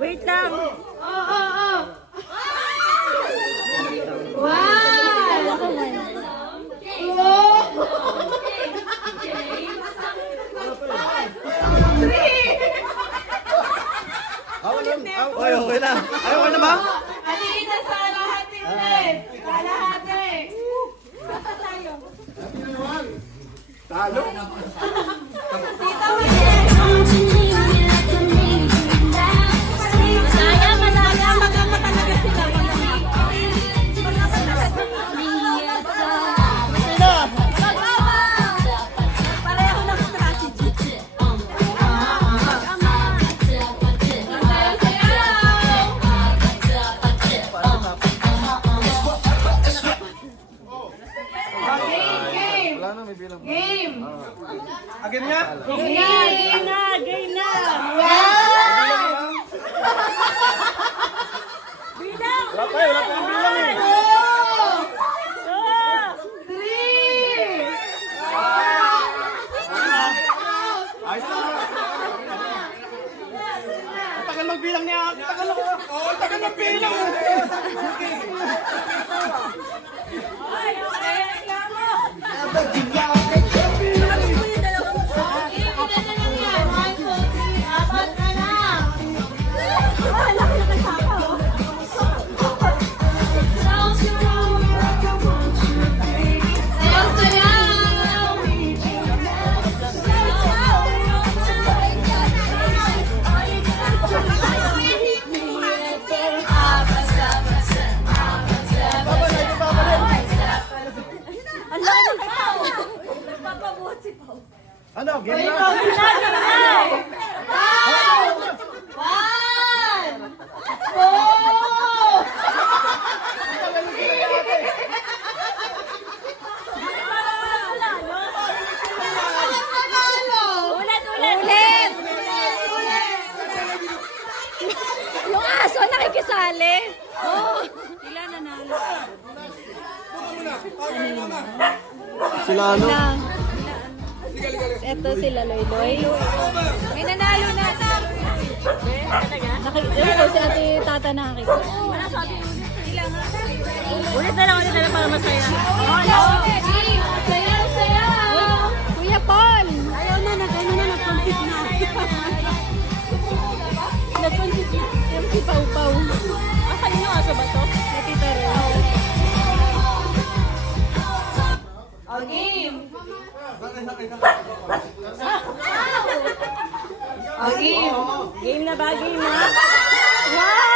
Wait lang. Oy, okay na. Ayaw na ba? Halina sa lahat din. Sa lahat din. Talo. Tita Maria. Sayang, masayang. Maganda talaga sila. Pareho ng strategy. Wala na, may bilang. Game! Again nga? Game na! Bilang! Wala pa yung bilang eh. 2! Ayos na. Ang tagal magbilang niya. Ang tagal ako. Oo, ang tagal magbilang. Ano? Game na? Yung aso nakikisali. Oh, sila nanalo. Sila ano? Ito sila Loy. May nanalo na. Ito si Ate Tata nakakita. Wala sabi ulit na lang para masaya. Saya! Kuya Paul! Ayaw na, nag-consit na. Nag-consit na. Yung si Pau Pau. Kanino aso ba to? Natita rin. Game! Game na ba? Game na? Wow!